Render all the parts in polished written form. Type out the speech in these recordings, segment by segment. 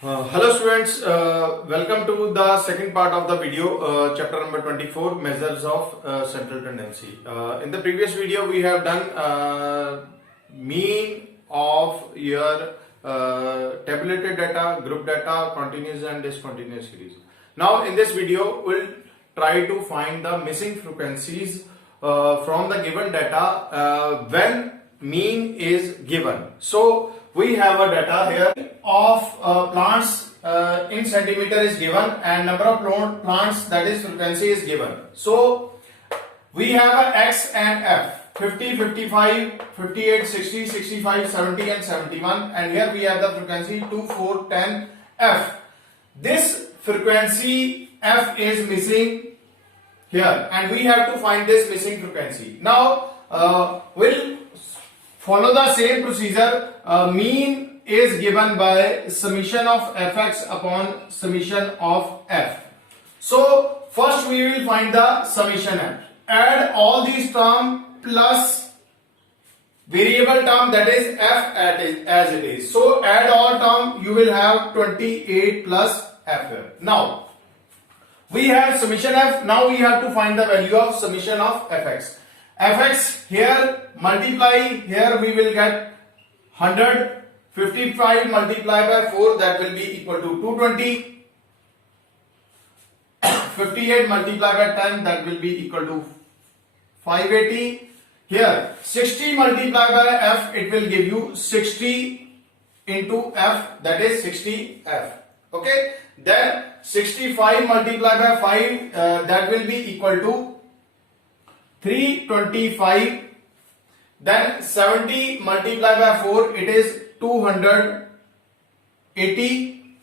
Hello students, welcome to the second part of the video, chapter number 24, measures of central tendency. In the previous video we have done mean of your tabulated data, group data, continuous and discontinuous series. Now in this video we'll try to find the missing frequencies from the given data when mean is given. So we have a data here of plants in centimeter is given and number of plants, that is frequency, is given. So we have a X and F, 50, 55, 58, 60, 65, 70 and 71, and here we have the frequency 2, 4, 10, F. This frequency F is missing here and we have to find this missing frequency. Now we'll follow the same procedure. Mean is given by summation of fx upon summation of f. So first we will find the summation f. Add all these terms plus variable term, that is f as it is. So add all terms, you will have 28 plus f here. Now we have summation f. Now we have to find the value of summation of fx. Fx here multiply, here we will get 100, 55 multiplied by 4, that will be equal to 220, 58 multiplied by 10, that will be equal to 580. Here 60 multiplied by f, it will give you 60 into f, that is 60f. Okay, then 65 multiplied by 5, that will be equal to 325. Then 70 multiplied by 4, it is 280.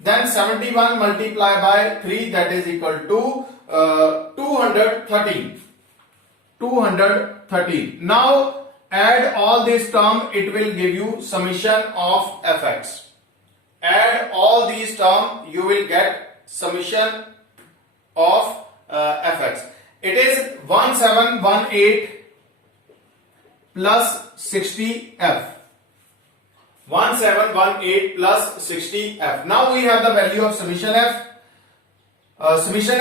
Then 71 multiplied by 3, that is equal to 213. 213. Now add all this term, it will give you summation of fx. Add all these terms, you will get summation of fx. It is 1718 plus 60f. 1718 plus 60f. Now we have the value of summation f, summation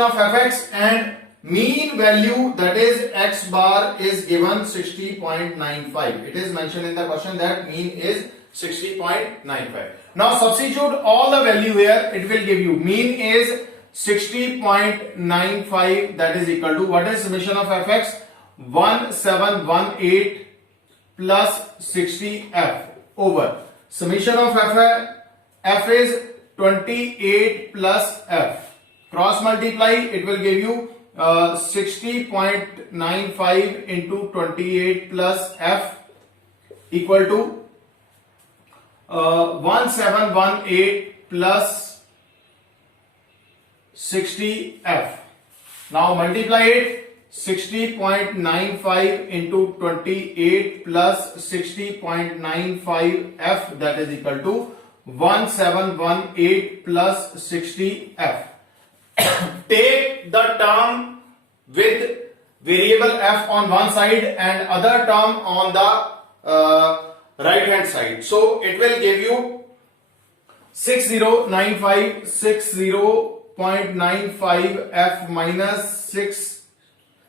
of fx, and mean value, that is x bar, is given 60.95. It is mentioned in the question that mean is 60.95. Now substitute all the value here, it will give you mean is 60.95, that is equal to, what is summation of fx? 1718 plus 60f over summation of f is 28 plus f. Cross multiply, it will give you 60.95 into 28 plus f equal to 1718 plus 60f. Now multiply it. 60.95 into 28 plus 60.95 f, that is equal to 1718 plus 60 f. Take the term with variable f on one side and other term on the right hand side. So it will give you 60.95 f minus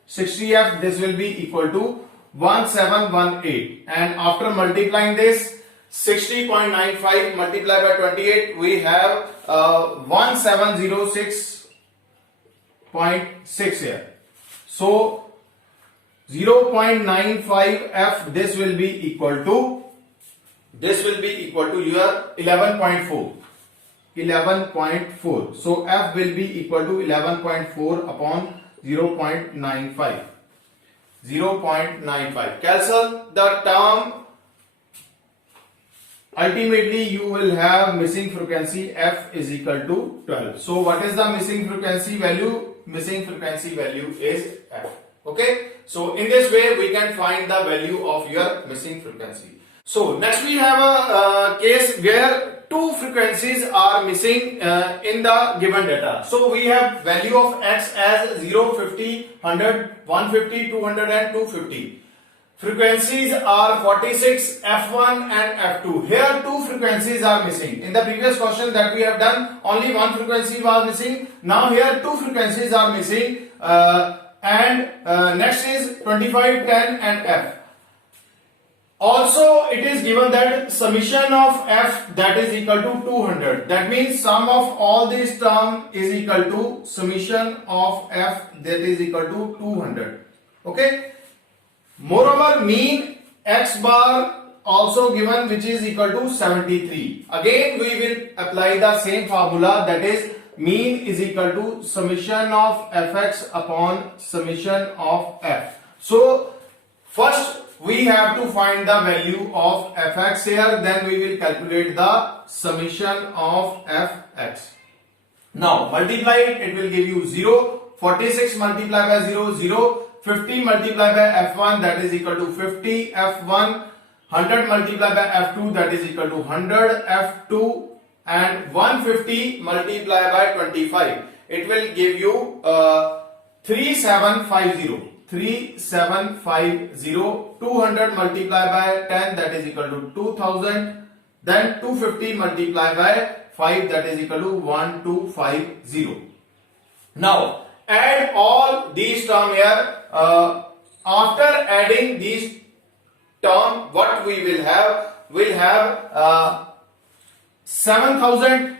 60f, this will be equal to 1718, and after multiplying this 60.95 multiplied by 28, we have 1706.6 here. So 0.95f, this will be equal to your 11.4. 11.4. So f will be equal to 11.4 upon 0.95. 0.95. Cancel the term. Ultimately, you will have missing frequency f is equal to 12. So, what is the missing frequency value? Missing frequency value is f. Okay. So, in this way, we can find the value of your missing frequency. So, next we have a case where two frequencies are missing in the given data. So we have value of x as 0, 50, 100, 150, 200 and 250. frequencies are 46, F1 and F2. Here two frequencies are missing. In the previous question that we have done, only one frequency was missing. Now here two frequencies are missing. Next is 25, 10 and F. Also, it is given that summation of F that is equal to 200. That means sum of all these terms is equal to summation of F that is equal to 200. Okay. Moreover, mean X bar also given, which is equal to 73. Again, we will apply the same formula, that is mean is equal to summation of Fx upon summation of F. So first we have to find the value of Fx here, then we will calculate the summation of Fx. Now multiply it, it will give you 0. 46 multiplied by 0, 0. 50 multiplied by F1 that is equal to 50 F1. 100 multiplied by F2 that is equal to 100 F2. And 150 multiplied by 25, it will give you 3750. 3750. 200 multiplied by 10 that is equal to 2000. Then 250 multiplied by 5 that is equal to 1250. Now add all these terms here. After adding these terms, what we will have? We'll have 7000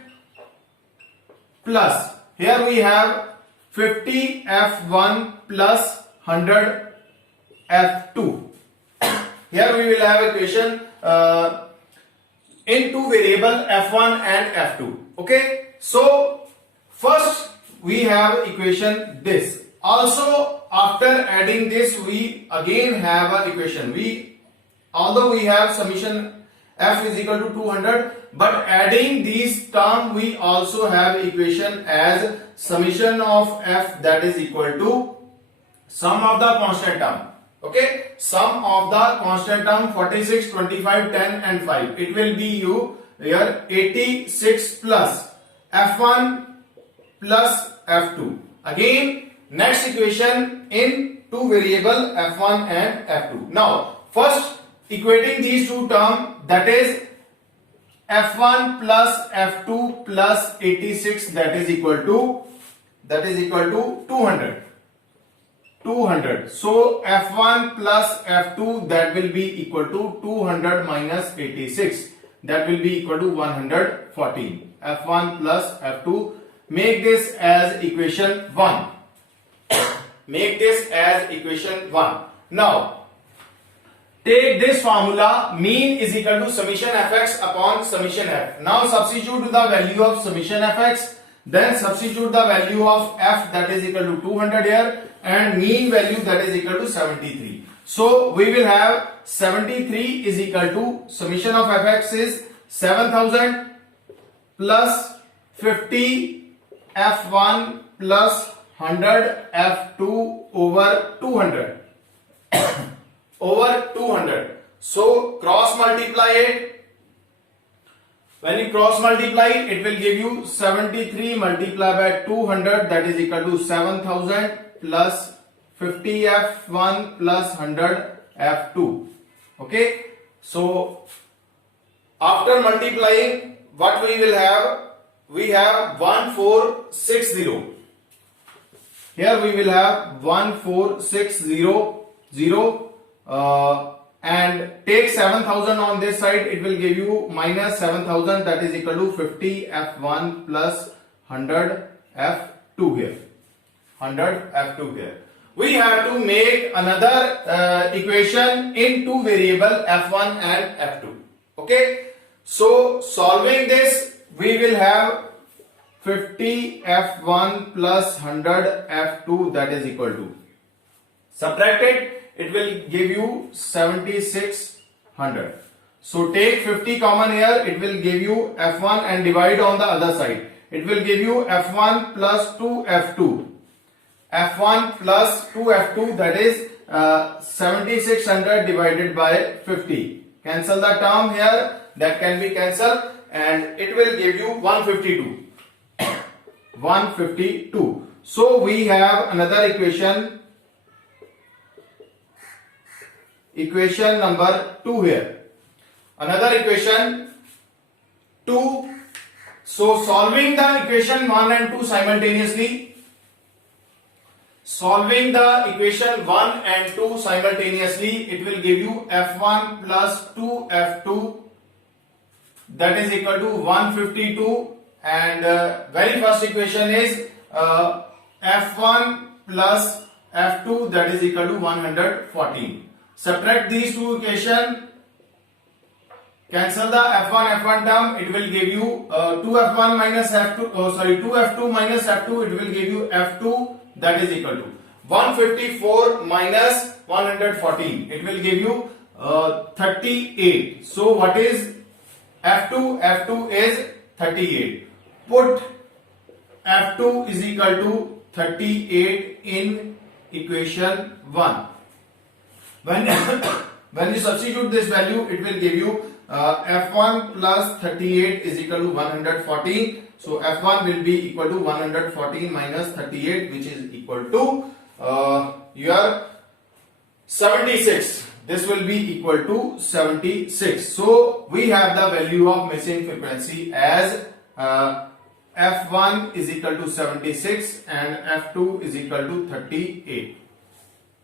plus, here we have 50 F1 plus 100 F2. Here we will have equation in two variable F1 and F2. Okay, so first we have equation this. Also after adding this, we again have an equation. Although we have summation F is equal to 200, but adding these terms, we also have equation as summation of F that is equal to sum of the constant term. Okay, sum of the constant term 46, 25, 10 and 5. It will be you here 86 plus F1 plus F2. Again, next equation in two variable F1 and F2. Now, first equating these two terms, that is F1 plus F2 plus 86 that is equal to 200. 200. So F1 plus F2 that will be equal to 200 minus 86. That will be equal to 114. F1 plus F2. Make this as equation 1. Make this as equation 1. Now take this formula, mean is equal to summation Fx upon summation F. Now substitute the value of summation Fx, then substitute the value of F that is equal to 200 here, and mean value that is equal to 73. So we will have 73 is equal to summation of Fx is 7000 plus 50 F1 plus 100 F2 over 200. Over 200. So cross multiply it. When you cross multiply it, it will give you 73 multiplied by 200 that is equal to 7000 plus 50 F1 plus 100 F2. Okay. So after multiplying, what we will have? We have 1460. Here we will have 1460 and take 7000 on this side, it will give you minus 7000 that is equal to 50 F1 plus 100 F2 here. 100 F2 here. We have to make another equation in two variable F1 and F2. Okay. So solving this, we will have 50 F1 plus 100 F2 that is equal to, subtracted, it will give you 7600. So take 50 common here, it will give you F1 and divide on the other side. It will give you F1 plus 2 F2. F1 plus 2 F2 that is 7600 divided by 50. Cancel the term here, that can be cancelled, and it will give you 152. 152. So we have another equation. equation number 2 here. Another equation 2. So solving the equation 1 and 2 simultaneously. Solving the equation 1 and 2 simultaneously, it will give you f1 plus 2f2, that is equal to 152, and very first equation is f1 plus f2, that is equal to 114. Subtract these two equations, cancel the f1 term, it will give you 2f1 minus f2, 2f2 minus f2, it will give you f2, that is equal to 154 minus 114, it will give you 38. So what is f2? f2 is 38. Put f2 is equal to 38 in equation 1. When you substitute this value, it will give you f1 plus 38 is equal to 114. So f1 will be equal to 114 minus 38, which is equal to your 76. This will be equal to 76. So we have the value of missing frequency as f1 is equal to 76 and f2 is equal to 38.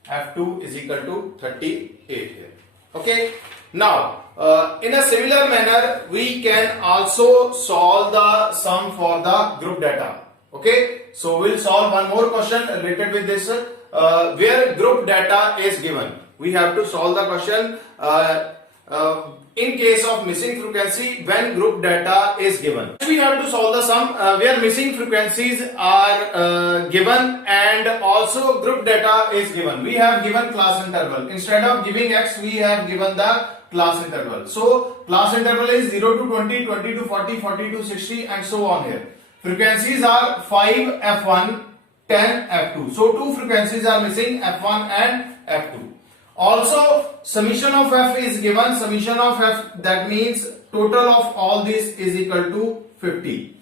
f2 is equal to 38 here. Okay. Now in a similar manner, we can also solve the sum for the group data. Okay. So we'll solve one more question related with this, where group data is given. We have to solve the question in case of missing frequency when group data is given. We have to solve the sum where missing frequencies are given and also group data is given. We have given class interval. Instead of giving x, we have given the class interval. So class interval is 0 to 20, 20 to 40, 40 to 60, and so on here. Frequencies are 5 f1, 10 f2. So two frequencies are missing, f1 and f2. Also summation of f is given. Summation of f, that means total of all this is equal to 50.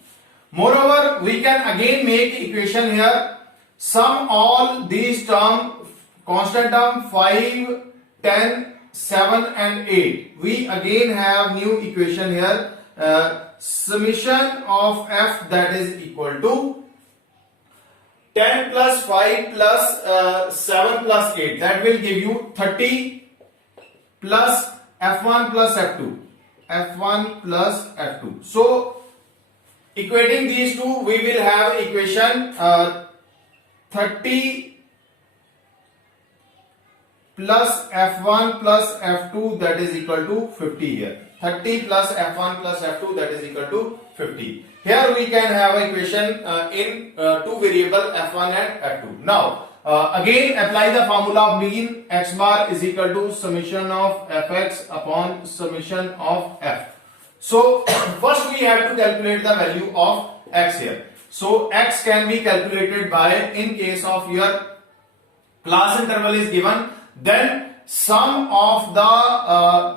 Moreover, we can again make equation here. Sum all these terms, constant term 5, 10, 7 and 8. We again have new equation here. Summation of f, that is equal to 10 plus 5 plus 7 plus 8, that will give you 30 plus f1 plus f2, f1 plus f2. So equating these two, we will have equation 30 plus f1 plus f2, that is equal to 50 here. 30 plus f1 plus f2, that is equal to 50. Here we can have equation in two variable f1 and f2. Now again apply the formula of mean. X bar is equal to summation of fx upon summation of f. So first we have to calculate the value of x here. So x can be calculated by, in case of your class interval is given, then sum of the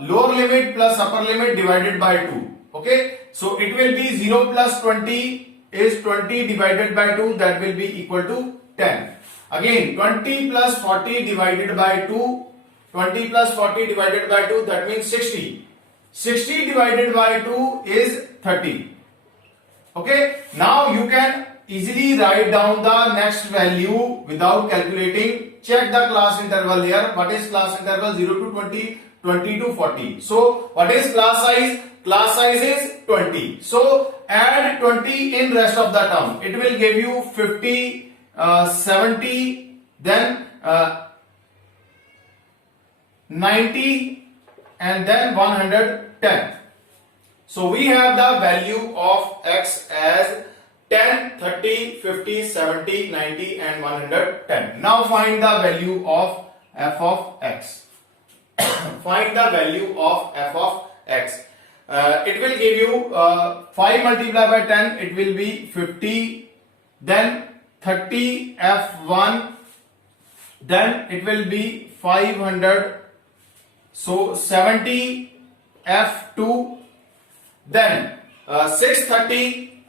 lower limit plus upper limit divided by 2. Okay, so it will be 0 plus 20 is 20 divided by 2, that will be equal to 10. Again 20 plus 40 divided by 2, 20 plus 40 divided by 2, that means 60. 60 divided by 2 is 30. Okay, now you can easily write down the next value without calculating. Check the class interval here. What is class interval? 0 to 20, 20 to 40. So what is class size? Class size is 20. So add 20 in rest of the term. It will give you 50, 70, then 90 and then 110. So we have the value of x as 10, 30, 50, 70, 90 and 110. Now find the value of f of x. Find the value of f of x. It will give you 5 multiplied by 10, it will be 50, then 30 f1, then it will be 500, so 70 f2, then 630.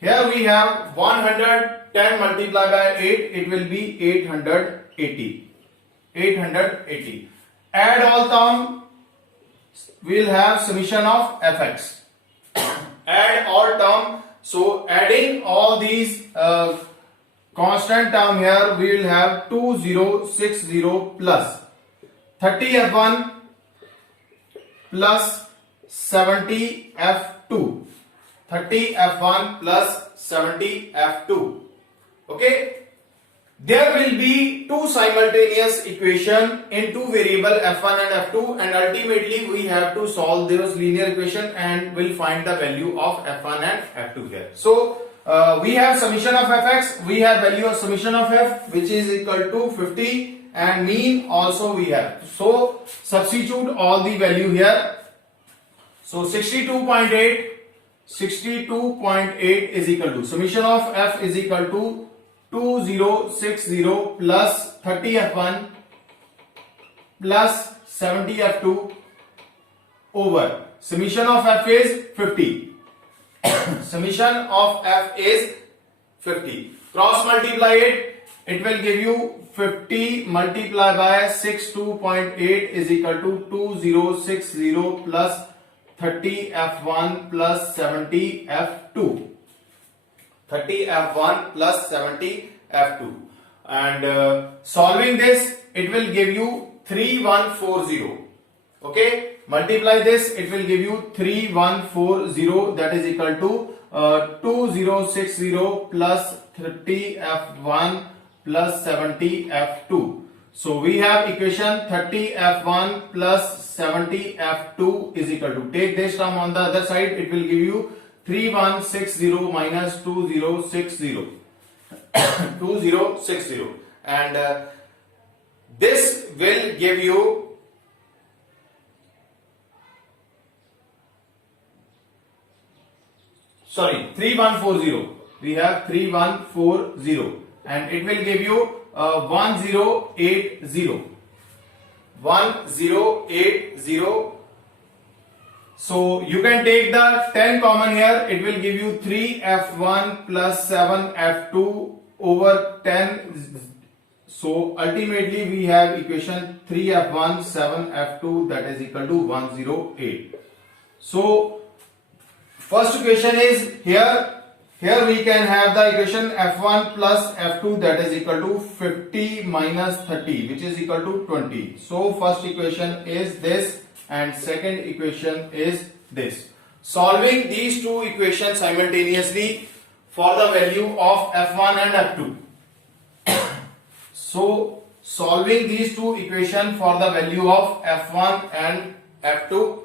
Here we have 110 multiplied by 8, it will be 880. 880. Add all term, we will have summation of fx. Add all term, so adding all these constant term here, we will have 2060 plus 30f1 plus 70f2. 30f1 plus 70f2. Okay. There will be two simultaneous equation in two variable f1 and f2, and ultimately we have to solve those linear equation and we'll find the value of f1 and f2 here. So we have summation of fx, we have value of summation of f, which is equal to 50, and mean also we have. So substitute all the value here. So 62.8 is equal to summation of f is equal to 2060 plus 30f1 plus 70f2 over summation of f is 50. Summation of f is 50. Cross multiply it, it will give you 50 multiplied by 62.8 is equal to 2060 plus 30f1 plus 70f2. 30f1 plus 70f2, and solving this, it will give you 3140. Okay, multiply this, it will give you 3140, that is equal to 2060 plus 30f1 plus 70f2. So we have equation 30f1 plus 70f2 is equal to, take this term on the other side, it will give you 3160 minus 2060. 2060, and this will give you sorry 3140. We have 3140, and it will give you 1080. 1080. So you can take the 10 common here, it will give you 3f1 plus 7f2 over 10. So ultimately we have equation 3f1 7f2, that is equal to 108. So first equation is here. Here we can have the equation f1 plus f2, that is equal to 50 minus 30, which is equal to 20. So first equation is this, and second equation is this. Solving these two equations simultaneously for the value of f1 and f2. So solving these two equations for the value of f1 and f2,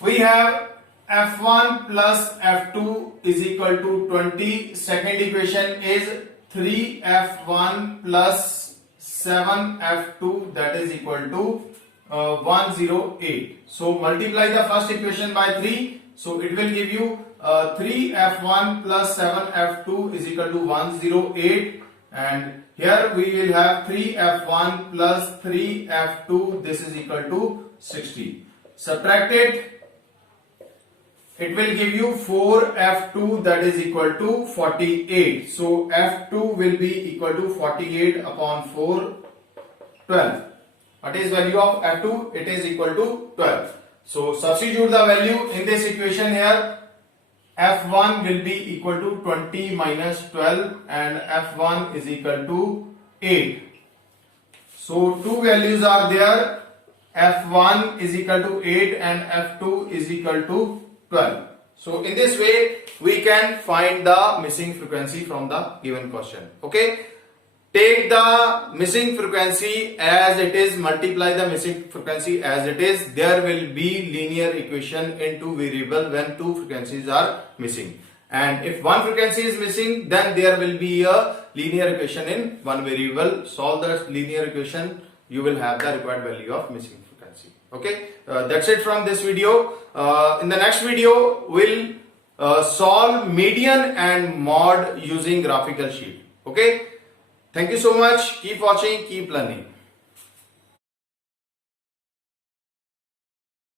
we have f1 plus f2 is equal to 20. Second equation is 3f1 plus 7f2, that is equal to 108. So multiply the first equation by 3. So it will give you 3f1 plus 7f2 is equal to 108. And here we will have 3f1 plus 3f2. This is equal to 60. Subtract it. It will give you 4f2, that is equal to 48. So f2 will be equal to 48 upon 4, 12. What is value of f2? It is equal to 12. So substitute the value in this equation here. f1 will be equal to 20 minus 12, and f1 is equal to 8. So two values are there. f1 is equal to 8 and f2 is equal to 12. So in this way we can find the missing frequency from the given question. Okay. Take the missing frequency as it is, multiply the missing frequency as it is. There will be linear equation in two variable when two frequencies are missing. And if one frequency is missing, then there will be a linear equation in one variable. Solve the linear equation, you will have the required value of missing frequency. Okay, that's it from this video. In the next video, we'll solve median and mode using graphical sheet. Okay. Thank you so much. Keep watching, keep learning.